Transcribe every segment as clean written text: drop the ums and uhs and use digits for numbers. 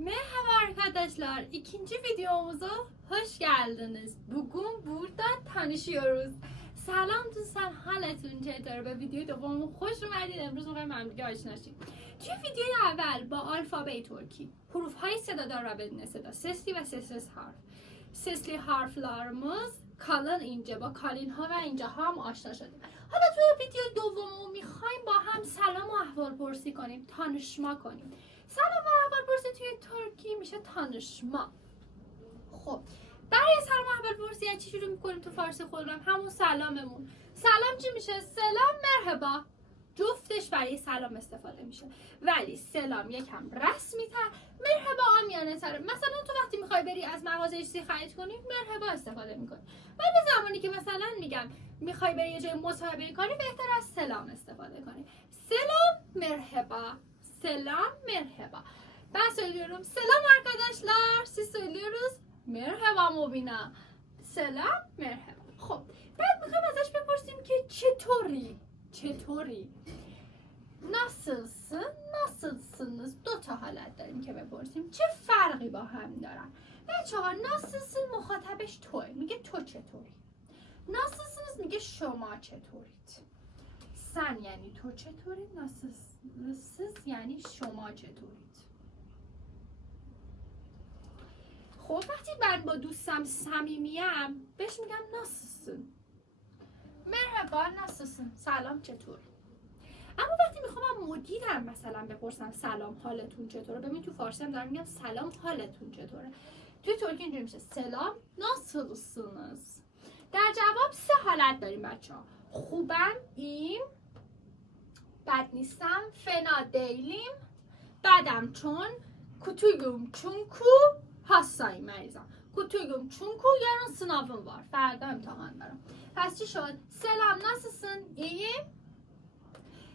Merhaba arkadaşlar, ikinci videomuza hoş geldiniz. Bugün burada tanışıyoruz. سلام دوستان، حالتون چطوره؟ به ویدیو دوم خوش اومدید. امروز می‌خوایم هم دیگه آشنا شیم. توی ویدیوی اول با آلفابet ترکی حروف‌های صدادار و بدون صدا، sesli ve sessiz harf. Sesli harflarımız kalın ince با کالین ها و اینجا هم آشنا شدیم. حالا توی ویدیو دوم می‌خوایم با هم سلام و احوالپرسی کنیم، تانışma کنیم. سلام و احوالپرسی توی ترکی میشه تانışma. خب برای سلام و احوالپرسی چی شروع میکنیم تو فارسی خودمون؟ همون سلاممون. سلام چی میشه؟ سلام مرحبا. جفتش برای سلام استفاده میشه، ولی سلام یکم رسمی تر، مرحبا عامیانه تره. مثلا تو وقتی میخوای بری از مغازه چیزی خرید کنی مرحبا استفاده میکنی، ولی زمانی که مثلا میگم میخوای بری یه جای مصاحبه کنی بهتر از سلام استفاده کنی. سلام merhaba. Selam merhaba. Ben söylüyorum selam arkadaşlar. Siz söylüyoruz merhaba مبینا. Selam merhaba. خب بعد میخوایم ازش بپرسیم که چطوری؟ nasılsın؟ nasılsınız؟ دو تا حالت داریم که بپرسیم چه فرقی با هم دارن. بچه‌ها nasılsın مخاطبش توه، میگه تو چطوری. nasılsınız میگه شما چطورید. sen یعنی تو چطوری، nasılsınız یعنی شما چطورید. خب وقتی من با دوستم صمیمیم بهش میگم nasılsın. مرحبا nasılsın، سلام چطوری. اما وقتی میخوام مدیرم مثلا بپرسم سلام حالتون چطوره، ببین تو فارسی هم دارم میگم سلام حالتون چطوره. توی ترکی اینجوری میشه selam nasılsınız. در جواب سه حالت داریم بچه‌ها. خوبم، iyiyim، bad نیستم، fena değilim، بدم چون، kötüyüm çünkü hastayım مریضم. kötüyüm çünkü yarın sınavım var، فردا امتحان دارم. پس چی شد؟ سلام nasılsın؟ iyiyim.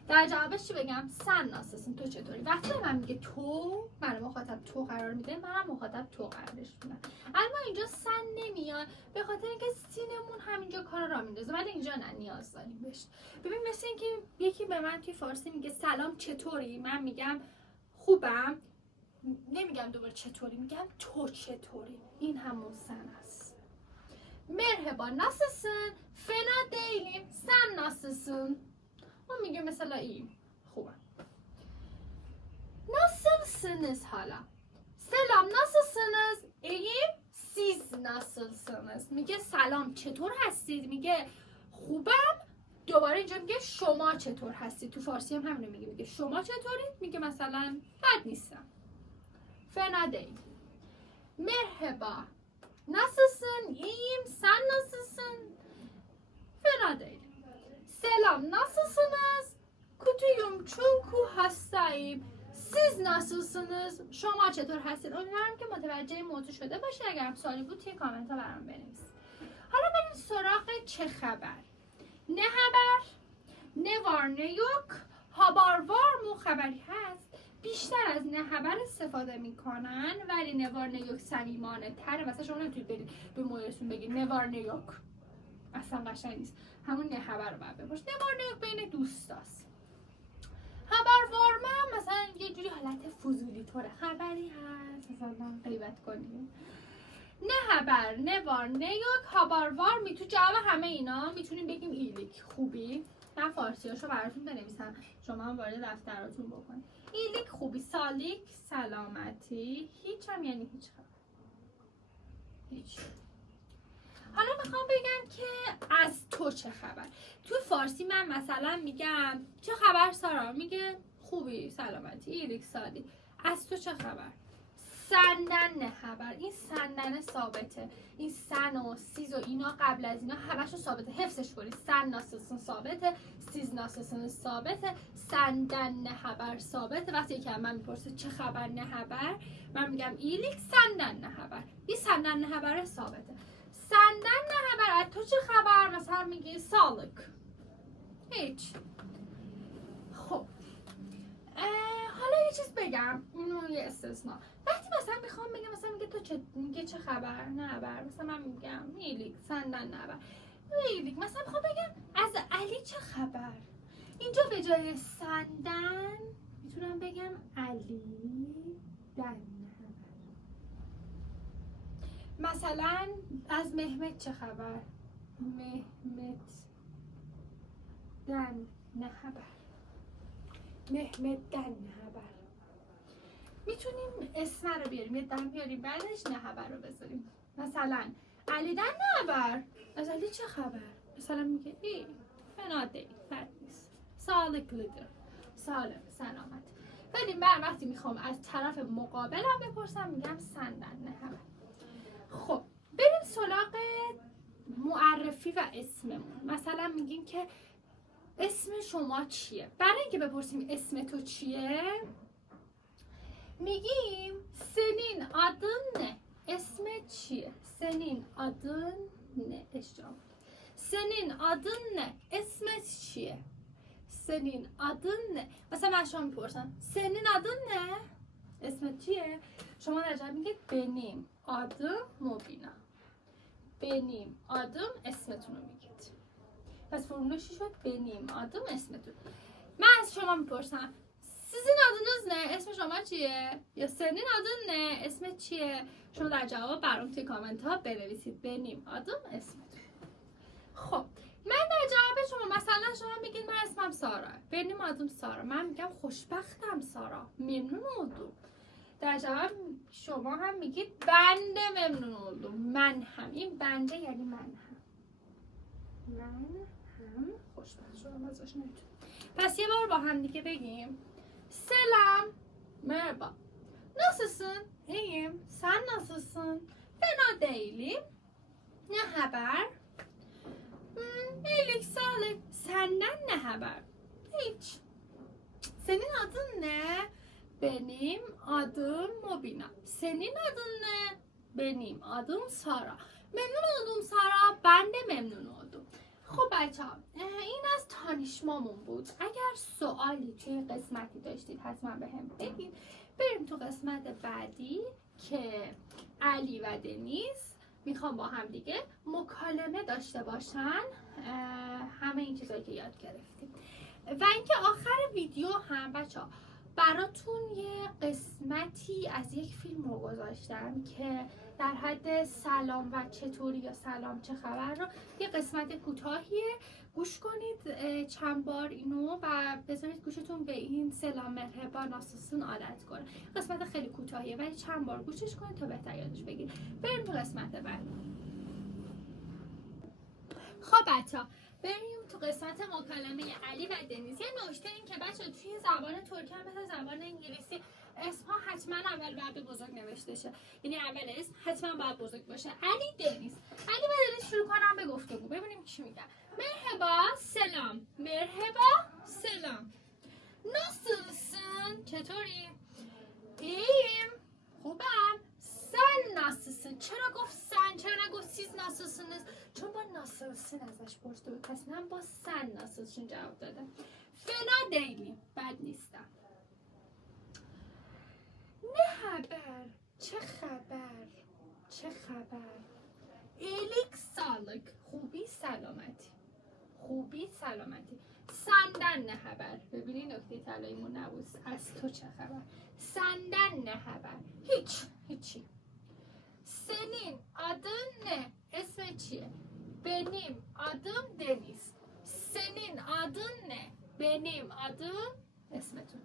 در جوابش چی بگم؟ sen nasılsın؟ تو چطوری؟ وقتی من میگه تو، من مخاطب تو قرار میده، منم مخاطب تو قرارش میدم. اما اینجا سن نمیاد به خاطر اینکه سینمون همینجا کارا را میندازه، ولی اینجا نه، نیاز داریم بهش. ببین مثل اینکه یکی به من توی فارسی میگه سلام چطوری، من میگم خوبم، نمیگم دوباره چطوری، میگم تو چطوری. این همون سن است. merhaba nasılsın؟ fena değilim. sen nasılsın؟ اون میگه مثلا iyiyim، خوبم. nasılsınız حالا؟ سلام nasılsınız؟ iyiyim. siz nasılsınız؟ میگه سلام چطور هستید، میگه خوبم. دوباره اینجا میگه شما چطور هستید. تو فارسی هم همینو میگه شما چطورید، میگه مثلا بد نیستم، fena değil. merhaba nasılsın؟ iyiyim. sen nasılsın؟ fena değil. selam nasılsınız؟ kötüyüm çünkü hastayım. siz nasılsınız؟ شما چطور هستید؟ امیدوارم که متوجه موضوع شده باشید. اگر هم سوالی بود توی کامنت ها برام بنویسید. حالا بریم سراغ چه خبر. نه haber، نه var نه yok، haber var مو خبری هست. بیشتر از نه haber استفاده میکنن، ولی نه var نه yok صمیمانه تره. مثلا شما نمیتونید برید به مدیرتون بگید نه var نه yok، اصلا قشنگ نیست. همون نه haber رو باید بپرس. نه var نه yok بین دوستاست. خبر وارمه مثلا یه جوری حالت فضولی طوره، خبری هست مثلا غیبت کنیم. نه haber، نه var نه yok، haber var تو جواب همه اینا میتونیم بگیم ایلیک، خوبی. من فارسیاشو براتون بنویسم شما هم وارد دفتراتون بکنید. ایلیک خوبی، سالیک سلامتی، هیچ هم یعنی هیچ خبر، هیچ. حالا میخوام بگم که از تو چه خبر. تو فارسی من مثلا میگم چه خبر سارا، میگه خوبی سلامتی، ایلیک سالی. از تو چه خبر؟ senden نه خبر. این senden ثابته، این سن و سیز و اینا قبل از اینا همشون ثابته، حفظش کنید. sen nasılsın ثابته، siz nasılsınız ثابته، senden نه خبر ثابته. وقتی که من میپرسه چه خبر نه خبر، من میگم ایلیک senden نه خبر. این senden نه خبر ثابته. senden نه خبر، از تو چه خبر؟ مثلا میگی sağlık، هیچ. خب حالا یه چیز بگم، اونو یه استثنا. وقتی مثلا میخوام بگم مثلا میگه تو میگه چه خبر؟ نه خبر. مثلا من میگم ایلیک senden نه خبر. ایلیک مثلا میخوام بگم از علی چه خبر؟ اینجا به جای senden میتونم بگم علی دن نه خبر. مثلا از مهمت چه خبر؟ مهمت دن نه خبر. مهمت دن نه خبر. میتونیم اسم رو بیاریم، یه دن بیاریم بعدش نه خبر رو بذاریم. مثلا علی دن نه خبر. از علی چه خبر؟ مثلا میگه ای fena değil، بد نیست، sağlıklıdır، سالم، سلامت. ولی من وقتی میخوام از طرف مقابلم بپرسم میگم سندن نه خبر. خب بریم سراغ معرفی و اسممون. مثلا میگیم که اسم شما چیه؟ برای اینکه بپرسیم اسم تو چیه میگیم senin adın ne؟ اسمت چیه؟ senin adın ne؟ senin adın ne؟ اسمت چیه؟ senin adın ne؟ مثلا من شما میپرسم senin adın ne؟ اسمت چیه؟ شما در جواب میگید benim adım مبینا. benim adım اسمتون رو میگید. پس فرمولش شد benim adım اسمتون. من از شما میپرسم sizin adınız ne؟ اسم شما چیه؟ یا senin adın ne؟ اسمت چیه؟ شما در جواب برام توی کامنت ها بنویسید benim adım اسمتون. خب من در جواب شما مثلا شما میگید من اسمم سارا، benim adım سارا، من میگم خوشبختم سارا، ممنون oldum. در جواب شما هم میگید بنده ممنون oldum، من هم. این بنده یعنی من هم. من هم خوشبخت شدم ازش. نمیتونم. پس یه بار با هم دیگه بگیم selam merhaba nasılsın؟ iyiyim. sen nasılsın؟ fena değilim. ne haber؟ iyilik sağlık. senden ne haber؟ hiç. senin adın ne؟ benim adım Mobina. senin adın ne؟ benim adım Sara. memnun oldum سارا. ben de memnun oldum. خب بچه ها این از تانیشمامون بود. اگر سوالی توی قسمتی داشتید حتما به هم بگید. بریم تو قسمت بعدی که علی و دنیز میخوام با هم دیگه مکالمه داشته باشن. همه این چیزایی که یاد گرفتیم و اینکه آخر ویدیو هم بچه ها براتون یه قسمتی از یک فیلم رو گذاشتم که در حد سلام و چطوری یا سلام چه خبر رو یه قسمت کوتاهیه. گوش کنید چند بار اینو و بذارید گوشتون به این سلام مرحبا ناسوسون عادت کنه. قسمت خیلی کوتاهیه ولی چند بار گوشش کنید تا بهتر یادش بگیرید. بریم تو قسمت بعد. خب بچه‌ها بریم تو قسمت مکالمه علی و دنیز. یه نکته این که بچه توی زبان ترکی هم مثل زبان انگلیسی اسم ها حتما اول باید بزرگ نوشته شه، یعنی اول اسم حتما باید بزرگ باشه. علی دنیز. علی و دنیز شروع کنم به گفتگو. ببینیم چی میگن. مرحبا سلام. مرحبا سلام. nasılsın؟ چطوری؟ iyiyim. خوبم. sen nasılsın؟ چرا گفت sen؟ چرا نگفت siz nasılsınız؟ چون با nasılsın ازش پرسیده بود، پس من با sen nasılsın جواب دادم. fena değilim. بد نیستم. ne haber؟ چه خبر؟ چه خبر؟ iyilik sağlık. خوبی سلامتی. خوبی سلامتی. senden ne haber؟ ببینی نکته طلاییمون نبود. از تو چه خبر؟ senden ne haber؟ هیچی. senin adın ne؟ اسم چیه؟ benim adım Deniz. senin adın ne؟ benim adım اسمتون.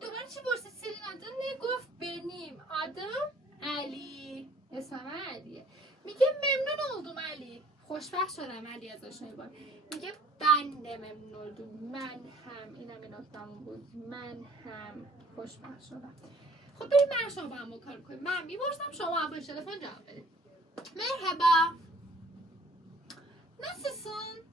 دوباره چی پرسید؟ senin adın ne؟ گفت benim adım علی. اسم من علیه. میگه ممنون oldum علی. خوشبخت شدم علی از آشنایی با. میگه ben de memnun oldum. من هم. اینم این نکته‌مون بود. من هم خوشبخت شدم. خب بریم من شما با هم کار کنیم. من میپرسم شما هم با تلفن جواب بدید. merhaba. nasılsın؟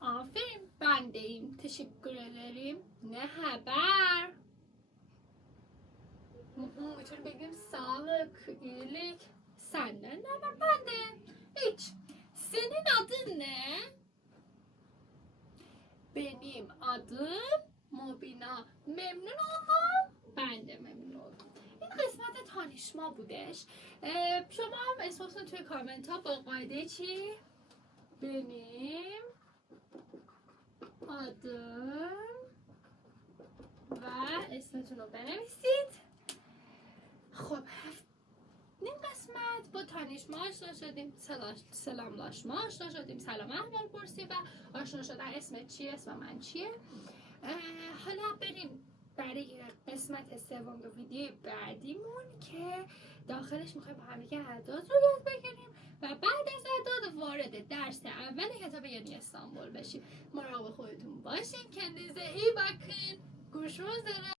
aferin ben deyim. teşekkür ederim. ne haber؟ میتونیم بگیم sağlık, iyilik. senden ne haber؟ ben de. hiç. senin adın ne؟ benim adım مبینا. ممنون oldum. ben de memnun oldum. این قسمت تانیشما بودش. شما هم اسمتون توی کامنت ها با قاعده چی؟ benim adım و اسمتون رو بنویسید. خب بعد با تانیشما آشنا شدیم، سلام آشنا شدیم، سلام احوال پرسی و آشنا شدن اسم چیه، اسم من چیه. حالا بریم برای قسمت سوم و ویدیو بعدیمون که داخلش میخوایم با هم دیگه اعداد رو یاد بگیریم و بعد از اعداد وارد درس اول کتاب یعنی استانبول بشیم. مراقب خودتون باشین، کندیزه ای باکن، گوش رو